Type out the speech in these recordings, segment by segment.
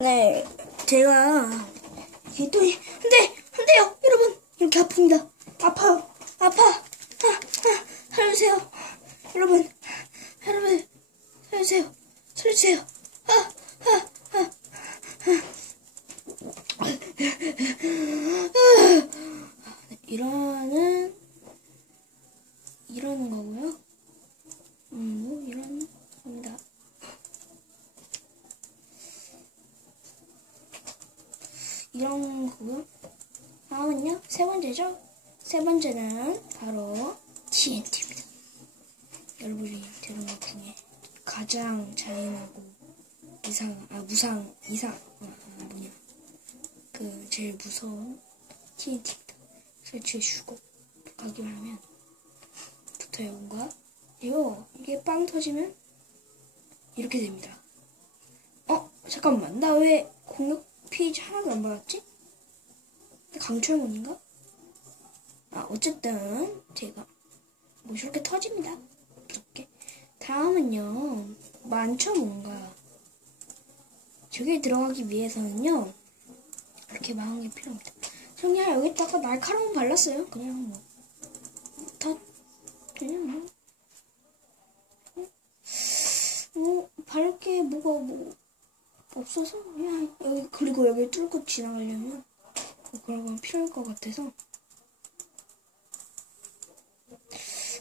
네, 제가 또 안돼 안돼요 여러분 이렇게 아픕니다. 아파요. 아파. 아, 아, 살려주세요. 여러분 여러분 살려주세요. 살려주세요. 아, 아, 아, 아. 네, 이러는 이러는 거고요 음, 뭐 이런 겁니다 이런 거고요. 다음은요, 세 번째죠? 세 번째는 바로 TNT입니다. 여러분이 들은 것 중에 가장 잔인하고 이상, 아, 무상, 이상, 아, 아, 뭐냐. 그, 제일 무서운 TNT입니다. 설치해 주고, 가기만 하면 붙어요, 뭔가. 그리고 이게 빵 터지면 이렇게 됩니다. 어, 잠깐만. 나 왜 공격 페이지 하나도 안 받았지? 강철문인가? 아, 어쨌든, 제가, 뭐, 이렇게 터집니다. 이렇게. 다음은요, 많죠, 뭔가. 저기에 들어가기 위해서는요, 이렇게 많은 게 필요합니다. 저는 그냥 여기다가 날카로운 발랐어요. 그냥 뭐, 더, 그냥 뭐, 뭐, 바를 게 뭐가 뭐, 없어서 그냥 여기 그리고 여기 뚫고 지나가려면 뭐 그런 건 필요할 것 같아서.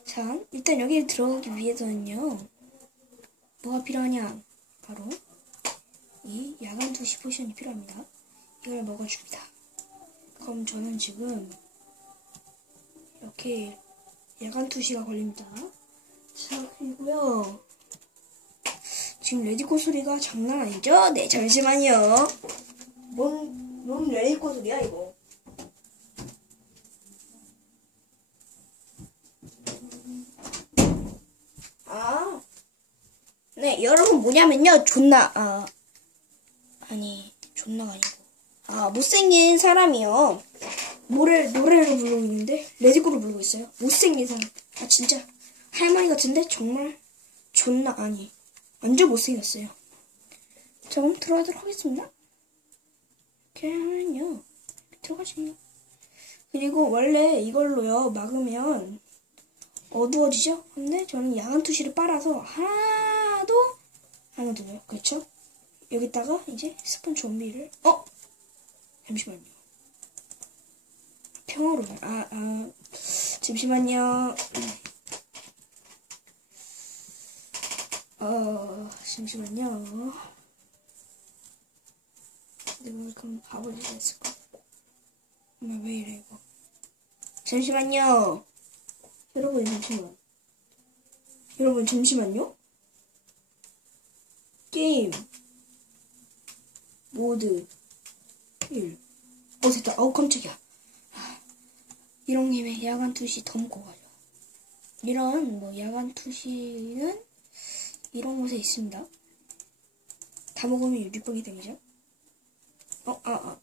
자 일단 여기 들어가기 위해서는요. 뭐가 필요하냐? 바로 이 야간 투시 포션이 필요합니다. 이걸 먹어줍니다. 그럼 저는 지금 이렇게 야간 투시가 걸립니다. 자 그리고요 지금 레디코 소리가 장난 아니죠? 네, 잠시만요. 뭔, 뭔 레디코 소리야, 이거? 아. 네, 여러분 뭐냐면요. 존나, 아. 아니, 존나가 아니고. 아, 못생긴 사람이요. 노래, 노래를 부르고 있는데, 레디코를 부르고 있어요. 못생긴 사람. 아, 진짜. 할머니 같은데? 정말 존나, 아니. 완전 못생겼어요. 자, 그럼 들어가도록 하겠습니다. 이렇게 하면요. 들어가시요 그리고 원래 이걸로요, 막으면 어두워지죠? 근데 저는 야간 투시를 빨아서 하나도 안 어두워요. 그렇죠? 여기다가 이제 스폰 좀비를, 어? 잠시만요. 평화로, 아, 아, 잠시만요. 어, 잠시만요. 내가 그럼 밥을 했을 것. 엄마 왜 이래, 이거. 잠시만요. 여러분, 잠시만. 여러분, 잠시만요. 게임. 모드. 1. 어, 됐다. 어우, 깜짝이야. 김에 야간 투시 더 먹고 가죠. 이런, 뭐, 야간 투시는 이런 곳에 있습니다. 다 먹으면 유리병이 되죠? 어, 아, 아.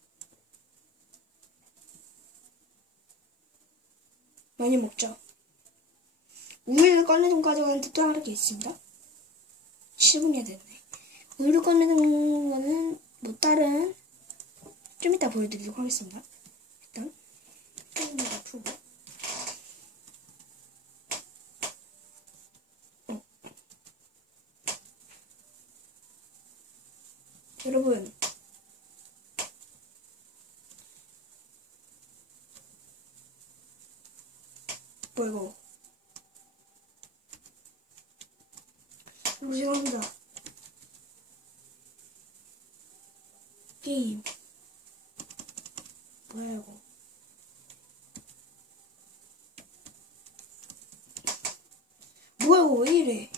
많이 먹죠? 우유를 꺼내는 과정은 또 다르게 있습니다. 7분이야 됐네. 우유를 꺼내는 거는 뭐 다른 좀 이따 보여드리도록 하겠습니다. 여러분. 뭐야 이거? 여러분 죄송합니다. 게임. 뭐야 이거? 뭐야 이거? 왜 이래?